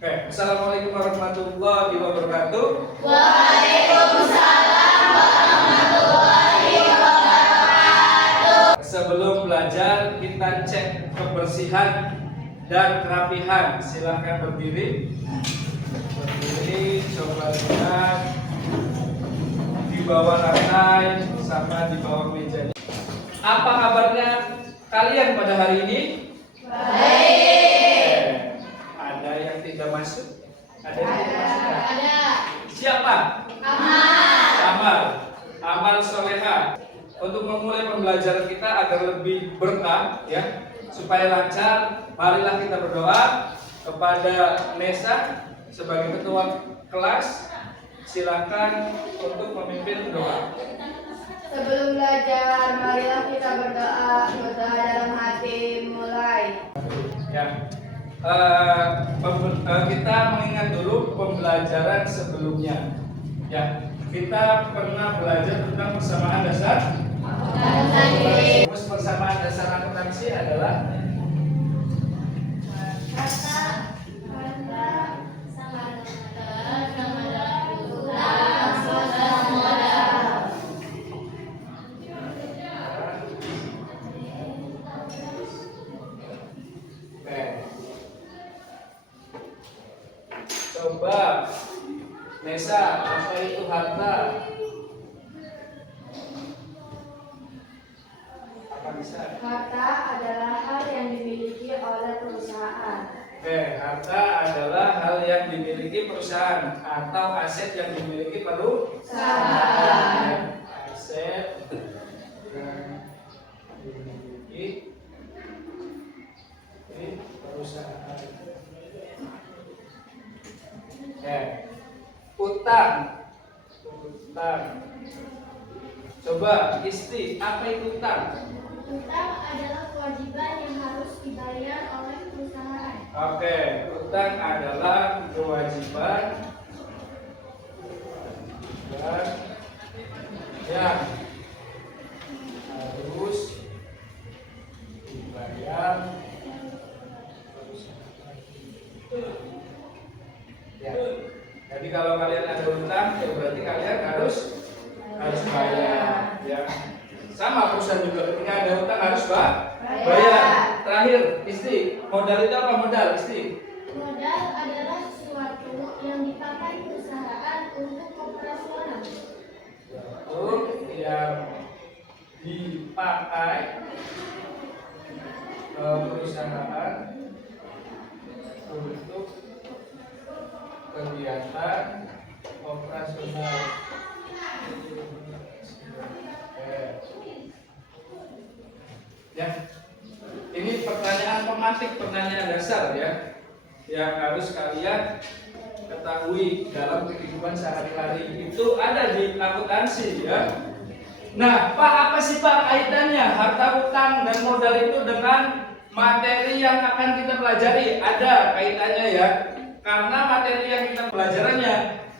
Oke, Assalamualaikum warahmatullahi wabarakatuh. Waalaikumsalam warahmatullahi wabarakatuh. Sebelum belajar kita cek kebersihan dan kerapihan. Silahkan berdiri. Berdiri, coba lihat di bawah lantai sama di bawah meja. Apa kabarnya kalian pada hari ini? Baik. Ada yang tidak masuk? Ada yang tidak masuk? Ya? Ada. Siapa? Amal. Amal soleha. Untuk memulai pembelajaran kita agar lebih berkah, ya, supaya lancar, marilah kita berdoa kepada Nesa sebagai ketua kelas. Silakan untuk memimpin doa. Sebelum belajar, marilah kita berdoa. Berdoa dalam hati, mulai. Ya, kita mengingat dulu pembelajaran sebelumnya. Ya, kita pernah belajar tentang persamaan dasar. Rumus persamaan dasar akuntansi adalah coba Nesa, apa itu harta? Apa bisa? Harta adalah hal yang dimiliki oleh perusahaan. Harta adalah hal yang dimiliki perusahaan atau aset yang dimiliki Perusahaan. Aset yang dimiliki perusahaan. Utang. Coba Isti, apa itu utang? Utang adalah kewajiban yang harus dibayar oleh perusahaan. Oke, utang adalah kewajiban yang harus dibayar. Ya. Jadi kalau kalian ada utang, ya berarti kalian harus bayar. Ya. Sama perusahaan juga ketika ada utang harus bayar. Terakhir, Isti, modal itu apa modal, Isti? Modal adalah sesuatu yang dipakai perusahaan untuk operasional. Yang dipakai perusahaan untuk kegiatan operasional. Ya, ini pertanyaan pematik, pertanyaan dasar ya, yang harus kalian ketahui dalam kehidupan sehari-hari. Itu ada di akuntansi ya. Nah, Pak, apa sih Pak kaitannya harta utang dan modal itu dengan materi yang akan kita pelajari? Ada kaitannya ya. Karena materi yang kita pelajarannya,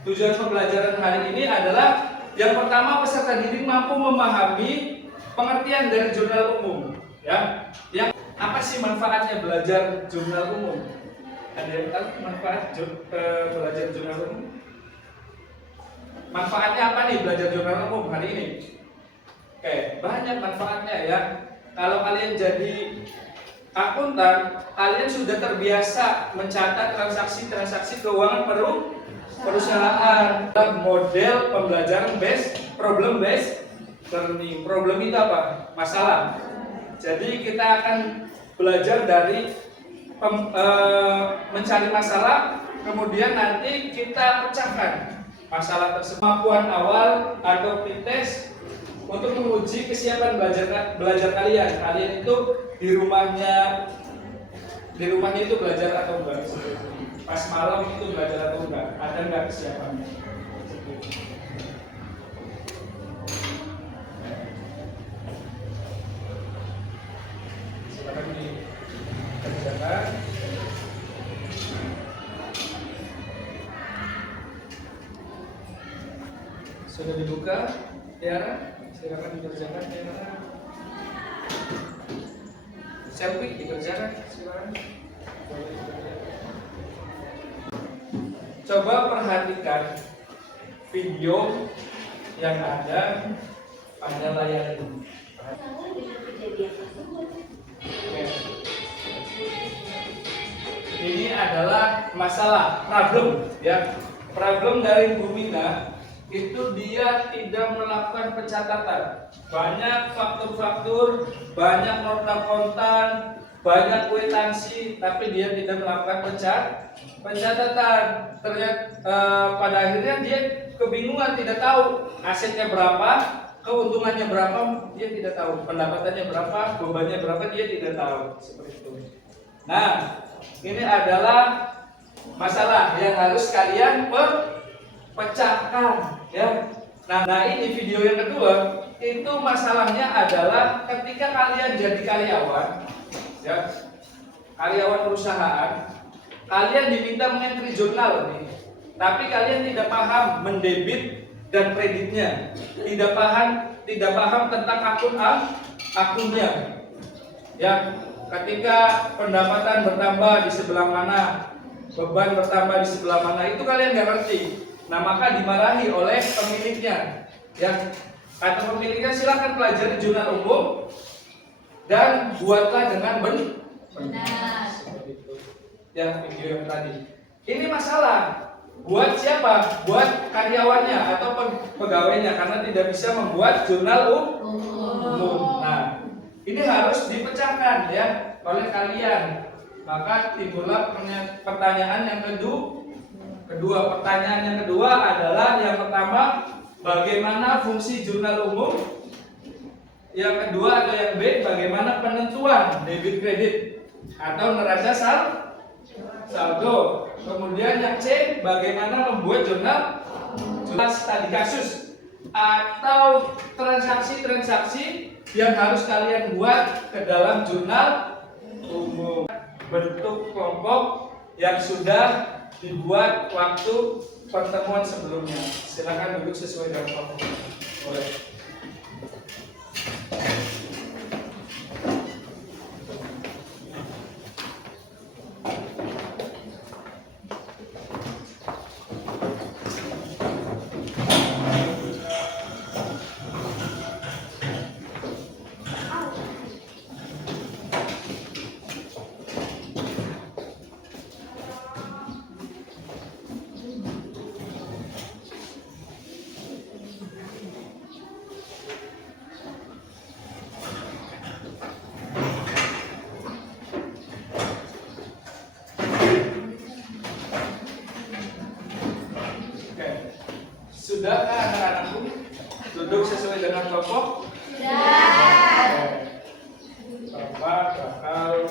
tujuan pembelajaran hari ini adalah yang pertama, peserta didik mampu memahami pengertian dari jurnal umum. Ya, yang apa sih manfaatnya belajar jurnal umum? Ada yang tahu manfaat belajar jurnal umum? Manfaatnya apa nih belajar jurnal umum hari ini? Oke, banyak manfaatnya ya. Kalau kalian jadi akuntan, kalian sudah terbiasa mencatat transaksi keuangan perusahaan. Model pembelajaran problem based learning. Problem itu apa? Masalah. Jadi kita akan belajar dari mencari masalah, kemudian nanti kita pecahkan masalah tersebut. Kemampuan awal atau pretest untuk menguji kesiapan belajar kalian. Kalian itu di rumahnya itu belajar atau enggak? Pas malam itu belajar atau enggak? Ada enggak kesiapannya? Silakan dikerjakan. Sudah dibuka, Tiara? Silakan dikerjakan, Tiara. Selfie dikerjakan, silakan. Coba perhatikan video yang ada pada layar ini. Oke. Ini adalah masalah problem ya. Problem dari Bu Mina itu dia tidak melakukan pencatatan. Banyak faktur-faktur, banyak nota kontan, banyak kwitansi, tapi dia tidak melakukan pencatatan. Ternyata pada akhirnya dia kebingungan, tidak tahu asetnya berapa, keuntungannya berapa, dia tidak tahu, pendapatannya berapa, bebannya berapa, dia tidak tahu. Seperti itu. Nah, ini adalah masalah yang harus kalian pecahkan ya. Nah, ini video yang kedua, itu masalahnya adalah ketika kalian jadi karyawan ya, karyawan perusahaan, kalian diminta mengentry jurnal nih, tapi kalian tidak paham mendebit dan kreditnya, tidak paham tentang akunnya ya. Ketika pendapatan bertambah di sebelah mana, beban bertambah di sebelah mana, itu kalian nggak ngerti. Nah, maka dimarahi oleh pemiliknya ya. Kata pemiliknya, silakan pelajari jurnal umum dan buatlah dengan benar. Seperti itu ya, video yang tadi. Ini masalah buat siapa? Buat karyawannya atau pegawainya, karena tidak bisa membuat jurnal umum. Nah, ini harus dipecahkan ya oleh kalian. Maka timbullah pertanyaan yang kedua. Pertanyaan yang kedua adalah, yang pertama, bagaimana fungsi jurnal umum? Yang kedua atau yang B, bagaimana penentuan debit kredit atau neraca saldo? Kemudian yang C, bagaimana membuat jurnal studi kasus atau transaksi-transaksi yang harus kalian buat ke dalam jurnal umum. Bentuk kelompok yang sudah dibuat waktu pertemuan sebelumnya. Silakan duduk sesuai dengan kelompok. Boleh. Sudahkah anak-anakku duduk sesuai dengan kelompok? Sudah. Bapak bakal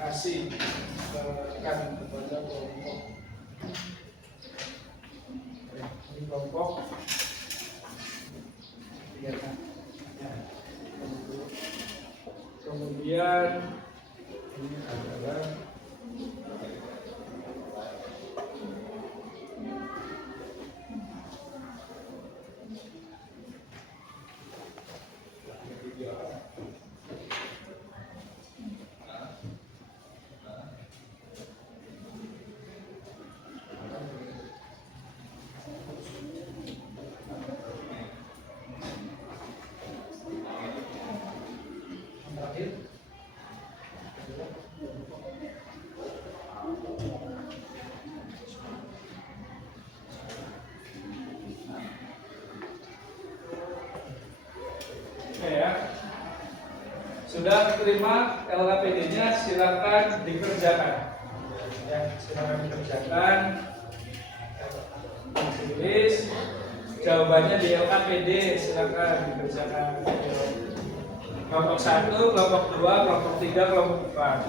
kasih kepada kelompok. Ini kelompok. Kemudian ini adalah sudah diterima LKPD-nya, silakan dikerjakan. Ya, silakan dikerjakan. Tulis jawabannya di LKPD, silakan dikerjakan. Kelompok 1, kelompok 2, kelompok 3, kelompok 4.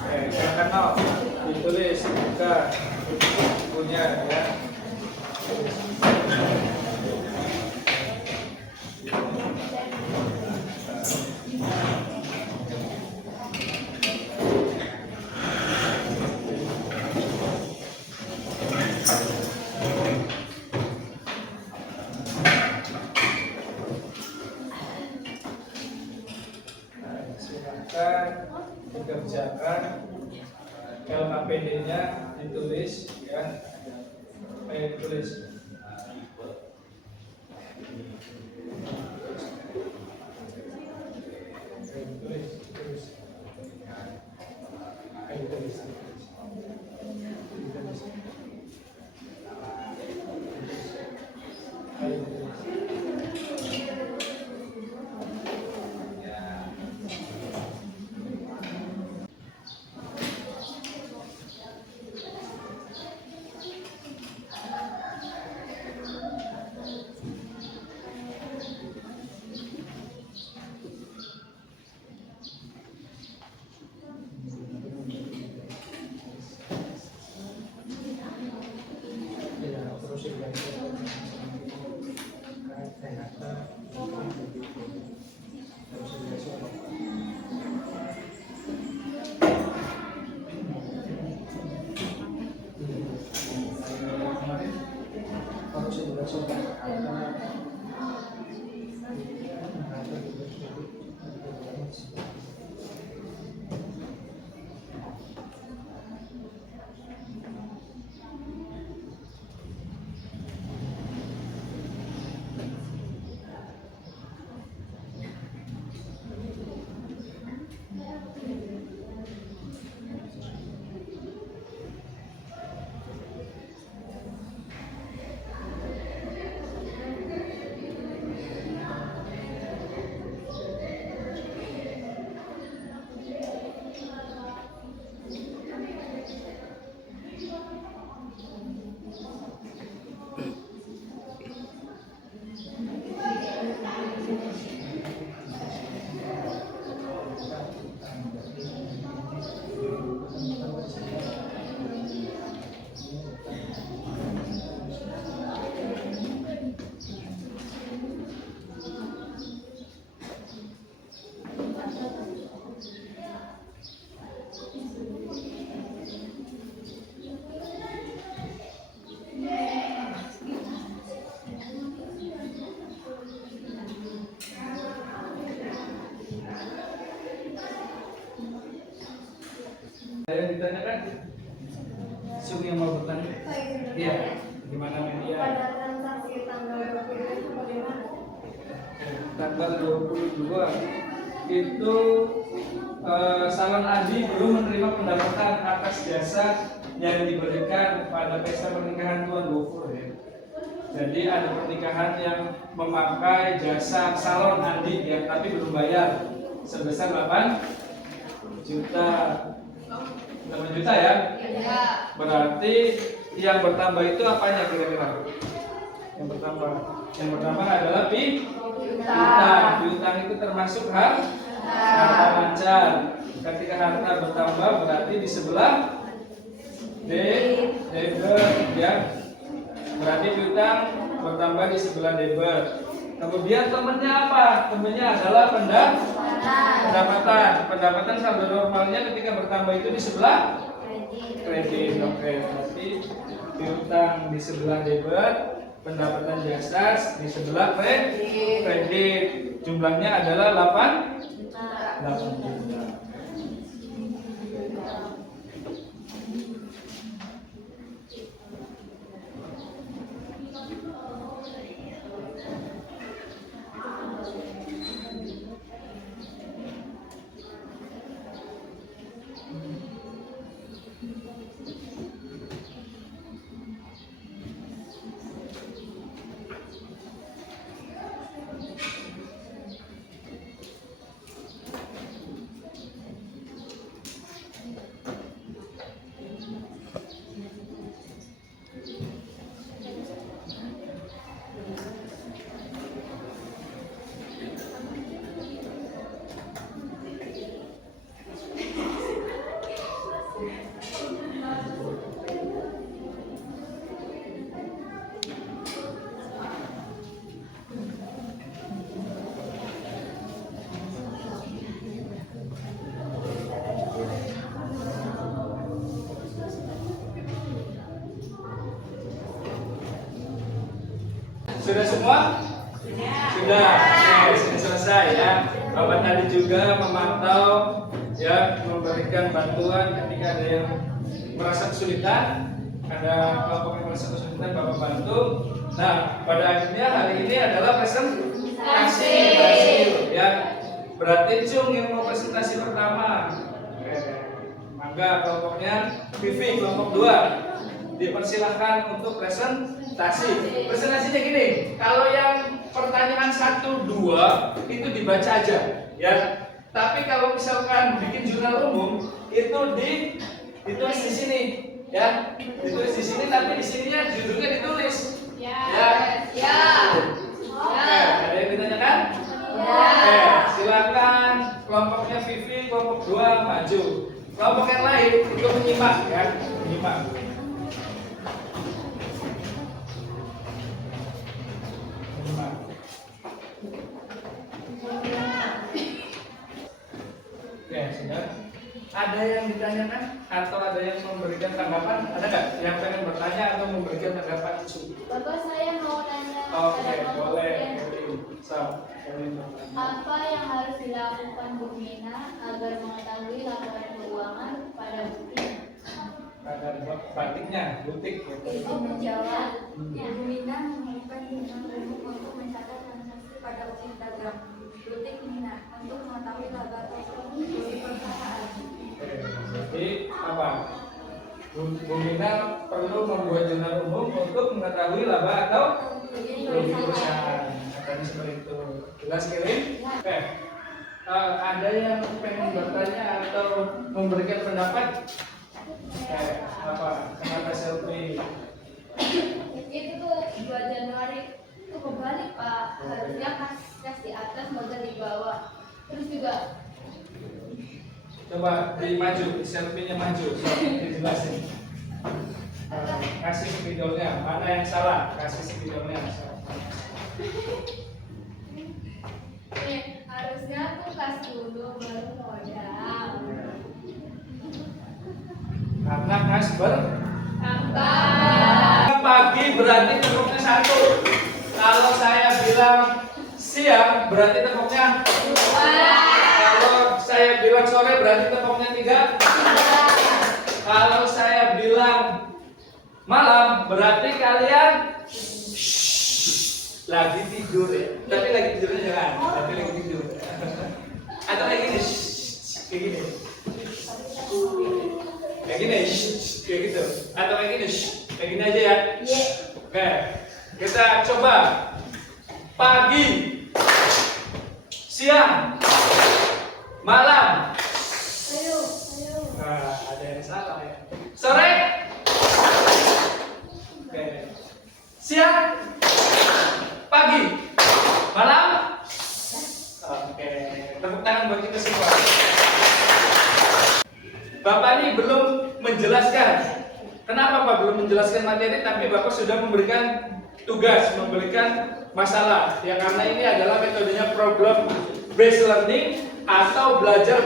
Oke, silakan ditulis juga punya ya. Silakan dikerjakan LKPD-nya ditulis ya. Baik, tulis. Ada yang ditanyakan? Sung yang mau bertanya? Iya. Gimana media? Pada transaksi tanggal 22 itu bagaimana? Tanggal 22 itu salon Adi belum menerima pendapatan atas jasa yang diberikan pada pesta pernikahan Tuan Gofur ya. Jadi ada pernikahan yang memakai jasa salon Adi ya, tapi belum bayar sebesar 8 juta. 8 juta ya? Iya. Berarti yang bertambah itu apanya kira-kira? Yang bertambah adalah piutang itu termasuk harta lancar. Ketika harta bertambah berarti di sebelah debit ya. Berarti piutang bertambah di sebelah debit. Kemudian temennya apa? Temennya adalah pendapatan saldo normalnya ketika bertambah itu di sebelah kredit. Oke, berarti piutang di sebelah debit, pendapatan jasa di sebelah kredit. Jumlahnya adalah 8 juta. Sudah semua? Sudah. Sudah selesai ya. Bapak tadi juga memantau ya, memberikan bantuan ketika ada yang merasa kesulitan, ada kelompok yang merasa kesulitan Bapak bantu. Nah, pada akhirnya hari ini adalah presentasi, ya. Berarti Cung yang mau presentasi pertama. Oke. Mangga kelompoknya Vivi kelompok 2 dipersilahkan untuk presentasi. Presentasinya gini, kalau yang pertanyaan 1, 2 itu dibaca aja, ya. Tapi kalau misalkan bikin jurnal umum itu ditulis di sini, ya. Ditulis di sini, tapi di sininya judulnya ditulis. Ya. Oke, ada yang ditanyakan? Oke, silakan kelompoknya Vivi kelompok 2 maju. Kelompok yang lain itu menyimak, ya, menyimak. Oke, sudah. Ada yang ditanyakan atau ada yang memberikan tanggapan? Ada nggak yang pengen bertanya atau memberikan tanggapan? Bapak, saya mau tanya Oke, pada boleh. kelompok apa yang harus dilakukan Bu Mina agar mengetahui laporan keuangan pada butik? Pada batiknya, butik. Itu menjawab. Bu Mina memerlukan jurnal umum untuk mencatat transaksi pada Instagram butik Mina untuk mengetahui laba atau rugi perusahaan. Jadi apa? Bu Mina perlu membuat jurnal umum untuk mengetahui laba atau rugi perusahaan. Katanya seperti itu. Jelas kirim? Oke. Ada yang pengen bertanya atau memberikan pendapat? Apa? Kenapa selfie? Itu tuh 2 Januari itu kebalik Pak, harusnya kas di atas modal di bawah. Terus juga Coba dimaju, selfie-nya maju, dijelasin. Kasih spidolnya, mana yang salah? Kasih spidolnya. harusnya tuh kas dulu baru modal. Karena kas Tambah. pagi berarti tepuknya 1. Kalau saya bilang siang berarti tepuknya 2. Kalau saya bilang sore berarti tepuknya 3. Kalau saya bilang malam berarti kalian lagi tidur, ya. Tapi lagi tidurnya jangan. Tapi lagi tidur. Atau kayak gini. Kayak gini. Kayak gini. Kayak gitu. Atau kayak gini. Kayak gini aja ya. Oke. Kita coba. Pagi, siang, malam. Nah, ada yang salah ya. Sore, oke. Siang, pagi, malam. Oke. Tepuk tangan buat kita semua. Bapak ini belum menjelaskan. Kenapa Pak belum menjelaskan materi, tapi Bapak sudah memberikan tugas, memberikan masalah. Ya karena ini adalah metodenya problem based learning atau belajar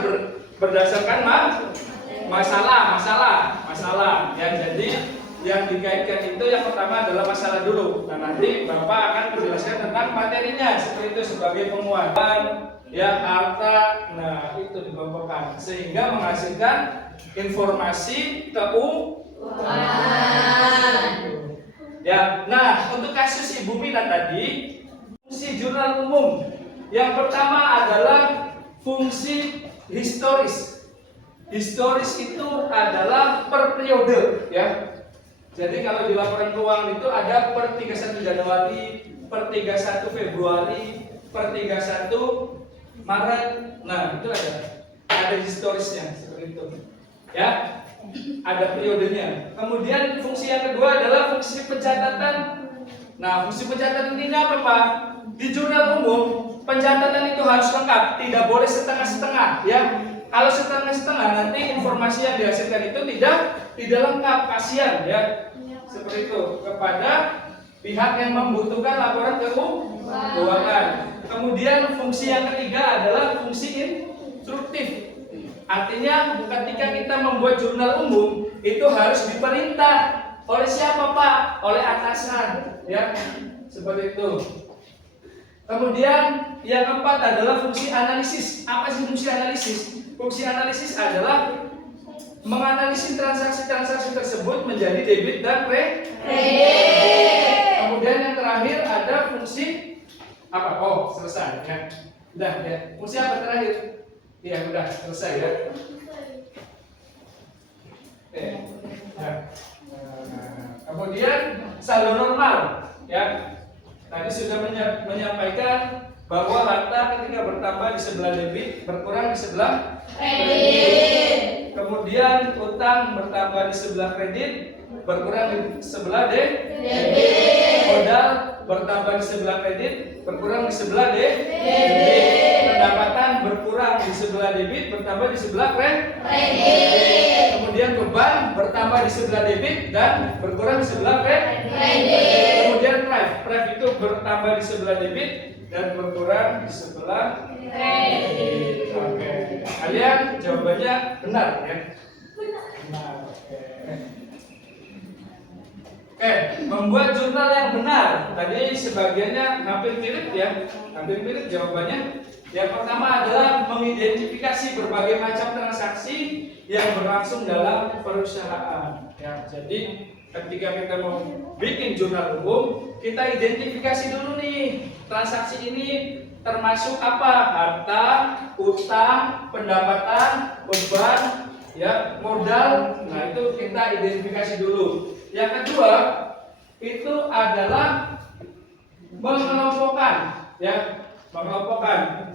berdasarkan masalah. Ya jadi yang dikaitkan itu yang pertama adalah masalah dulu. Nah nanti Bapak akan menjelaskan tentang materinya seperti itu sebagai penguatan, ya harta. Nah itu dikelompokkan sehingga menghasilkan informasi keuangan. Ya, nah untuk kasus Ibu Mina tadi, fungsi jurnal umum yang pertama adalah fungsi historis. Historis itu adalah per periode, ya. Jadi kalau di laporan keuangan itu ada per 31 Januari, per 31 Februari, per 31 Maret. Nah, itu ada historisnya seperti itu. Ya. Ada periodenya. Kemudian fungsi yang kedua adalah fungsi pencatatan. Nah, fungsi pencatatan ini apa, Pak? Di jurnal umum, pencatatan itu harus lengkap, tidak boleh setengah-setengah, ya. Kalau setengah-setengah nanti informasi yang dihasilkan itu tidak lengkap, kasihan, ya. Seperti itu kepada pihak yang membutuhkan laporan keuangan. Kemudian fungsi yang ketiga adalah fungsi instruktif. Artinya ketika kita membuat jurnal umum itu harus diperintah oleh siapa Pak? Oleh atasan, ya seperti itu. Kemudian yang keempat adalah fungsi analisis. Apa sih fungsi analisis? Fungsi analisis adalah menganalisis transaksi-transaksi tersebut menjadi debit dan kredit. Kemudian yang terakhir ada fungsi apa? Oh, selesai ya. Udah ya. Fungsi apa terakhir? Iya, udah selesai ya. Oke. Nah, kemudian saldo normal ya. Tadi sudah menyampaikan bahwa harta ketika bertambah di sebelah debit berkurang di sebelah kredit. Kemudian utang bertambah di sebelah kredit berkurang di sebelah debit. Modal bertambah di sebelah kredit berkurang di sebelah debit. Pendapatan berkurang di sebelah debit bertambah di sebelah kredit. Kemudian beban bertambah di sebelah debit dan berkurang di sebelah kredit. Kemudian prive itu bertambah di sebelah debit dan berkurang di sebelah kredit. Oke. Kalian jawabannya benar ya? Benar. Oke, membuat jurnal yang benar. Tadi sebagiannya hampir mirip ya, hampir mirip jawabannya. Yang pertama adalah mengidentifikasi berbagai macam transaksi yang berlangsung dalam perusahaan. Ya, jadi ketika kita mau bikin jurnal umum, kita identifikasi dulu nih transaksi ini termasuk apa? Harta, utang, pendapatan, beban, ya, modal. Nah, itu kita identifikasi dulu. Yang kedua, itu adalah mengelompokkan, ya, mengelompokkan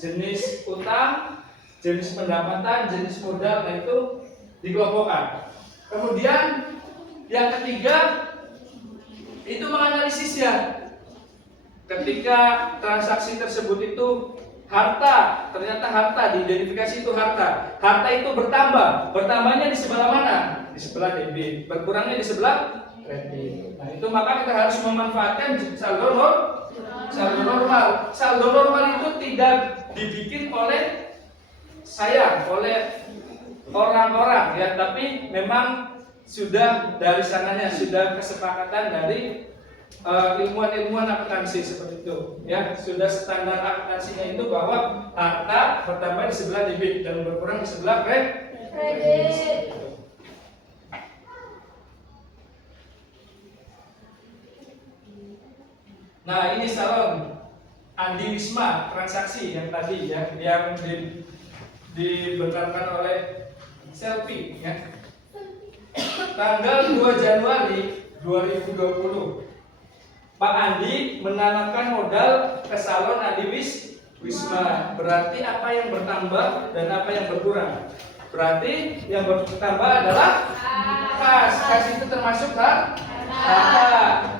jenis utang, jenis pendapatan, jenis modal, nah itu dikelompokkan. Kemudian yang ketiga itu menganalisisnya. Ketika transaksi tersebut itu harta, ternyata harta diidentifikasi itu harta. Harta itu bertambah. Bertambahnya di sebelah mana? Di sebelah debit. Berkurangnya di sebelah kredit. Nah, itu maka kita harus memanfaatkan saldo normal. Saldo normal itu tidak dibikin oleh saya, oleh orang-orang ya, tapi memang sudah dari sananya, sudah kesepakatan dari ilmuwan-ilmuwan akuntansi seperti itu ya, sudah standar akuntansinya itu bahwa harta bertambah di sebelah debit dan berkurang di sebelah kredit. Nah, ini salon Andi Wisma transaksi yang tadi ya, yang dibenarkan oleh Selfie ya. Tanggal 2 Januari 2020 Pak Andi menanamkan modal ke salon Andi Wisma. Berarti apa yang bertambah dan apa yang berkurang? Berarti yang bertambah adalah kas. Kas itu termasuk harta.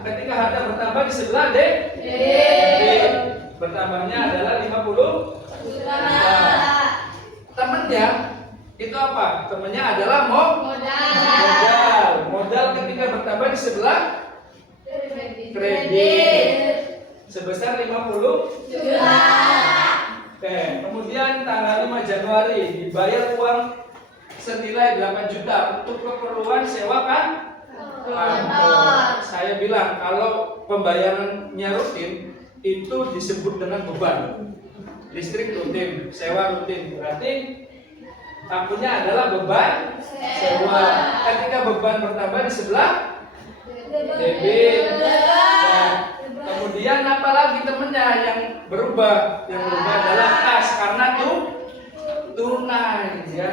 Ketika harta bertambah di sebelah debit, bertambahnya adalah 50 juta. Temennya itu apa? Temennya adalah modal ketika bertambah di sebelah kredit sebesar 50 juta. Oke, kemudian tanggal 5 Januari dibayar uang senilai 8 juta untuk keperluan sewa kantor. Saya bilang kalau pembayarannya rutin itu disebut dengan beban. Listrik rutin, sewa rutin, berarti akunnya adalah beban sewa. Ketika beban bertambah di sebelah debit. Nah, kemudian apa lagi temennya yang berubah? Yang berubah adalah kas karena tunai ya.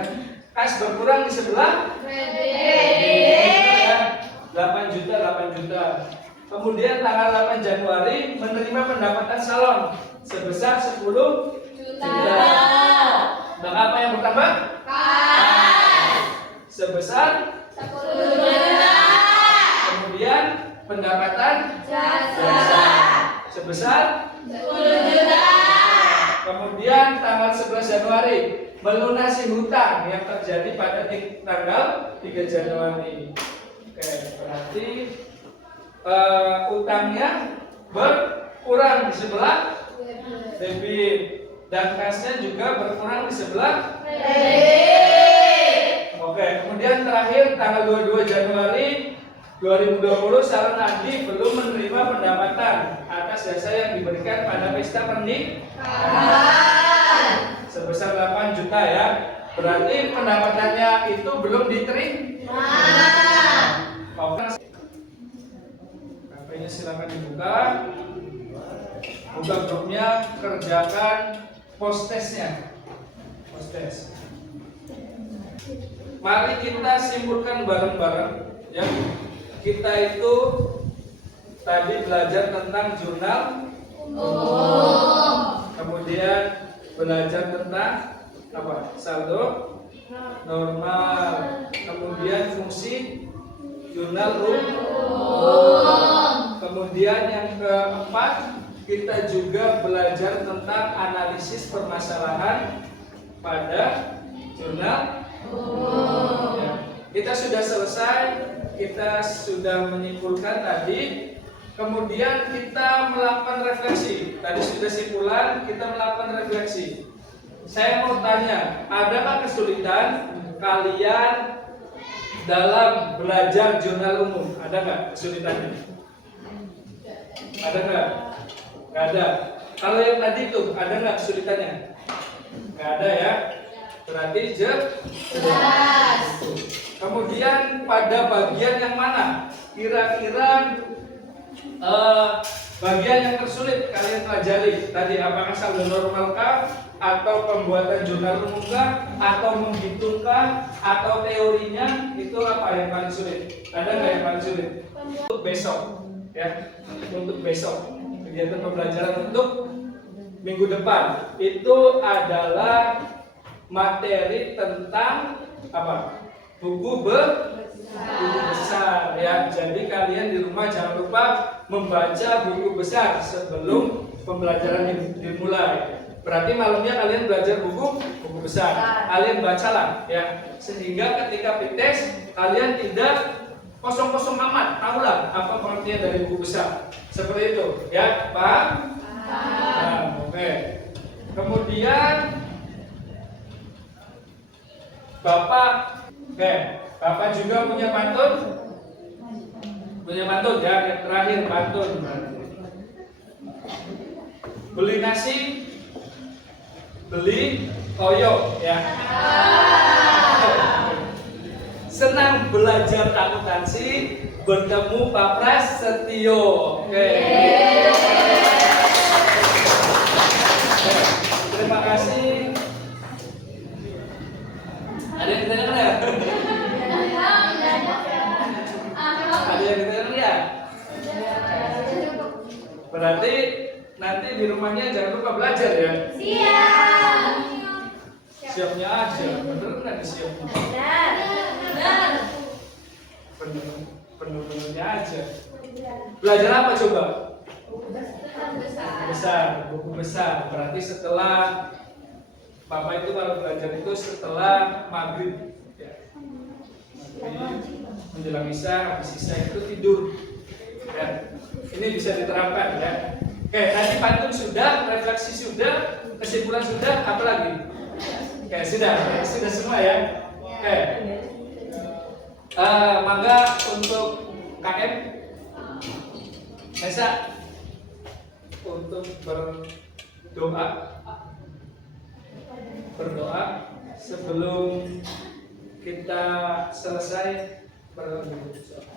Kas berkurang di sebelah kredit. 8 juta. Kemudian tanggal 8 Januari menerima pendapatan salon sebesar 10 juta. Maka apa yang bertambah? Sebesar 10 juta. Kemudian pendapatan jasa sebesar 10 juta. Kemudian tanggal 11 Januari melunasi hutang yang terjadi pada tanggal 3 Januari. Oke, berarti utangnya berkurang di sebelah debit dan kasnya juga berkurang di sebelah kredit. Oke, kemudian terakhir tanggal 22 Januari 2020 salon Andi belum menerima pendapatan atas jasa yang diberikan pada pesta pernikahan sebesar 8 juta ya. Berarti pendapatannya itu belum diterima. Oke. HP-nya silakan dibuka. Buka grupnya, kerjakan post testnya. Post test. Mari kita simpulkan bareng-bareng ya. Kita itu tadi belajar tentang jurnal kemudian belajar tentang apa? Saldo normal, kemudian fungsi jurnal kemudian yang keempat kita juga belajar tentang analisis permasalahan pada jurnal. Ya. Kita sudah selesai, kita sudah menyimpulkan tadi. Kemudian kita melakukan refleksi. Tadi sudah simpulan, kita melakukan refleksi. Saya mau tanya, adakah kesulitan kalian dalam belajar jurnal umum? Ada nggak kesulitannya? Ada nggak? Nggak ada. Kalau yang tadi itu, ada nggak kesulitannya? Nggak ada ya. Berarti jelas. Kemudian pada bagian yang mana? Kira-kira bagian yang tersulit kalian pelajari tadi, apakah saldo normal kah, atau pembuatan jurnal umum kah, atau menghitungkah, atau teorinya itu apa yang paling sulit? Ada nggak yang paling sulit? Untuk besok, ya, untuk besok kegiatan pembelajaran untuk minggu depan itu adalah materi tentang apa? Buku besar ya. Jadi kalian di rumah jangan lupa membaca buku besar sebelum pembelajaran dimulai. Berarti malamnya kalian belajar buku besar. Kalian bacalah ya, sehingga ketika tes kalian tidak kosong-kosong amat, tahulah apa pengertian dari buku besar. Seperti itu ya, paham? Paham. Oke. Kemudian Bapak juga punya pantun? Punya pantun ya, yang terakhir pantun. Beli nasi, beli toyo ya. Senang belajar akuntansi, bertemu Pak Prasetyo. Oke. Terima kasih. Ada yang ditanya ya? Ada yang ditanya ya? Berarti nanti di rumahnya jangan lupa belajar ya? Siap. Siapnya aja, bener nggak siapnya? Benar. Bener-benernya aja. Belajar apa coba? Buku besar. Berarti setelah Bapak itu kalau belajar itu setelah maghrib ya. Maghrib menjelang isya, habis isya itu tidur ya. Ini bisa diterapkan ya. Oke, tadi pantun sudah, refleksi sudah, kesimpulan sudah, apa lagi? Oke, sudah semua ya. Oke. Mangga untuk KM Nesa untuk berdoa sebelum kita selesai berdoa.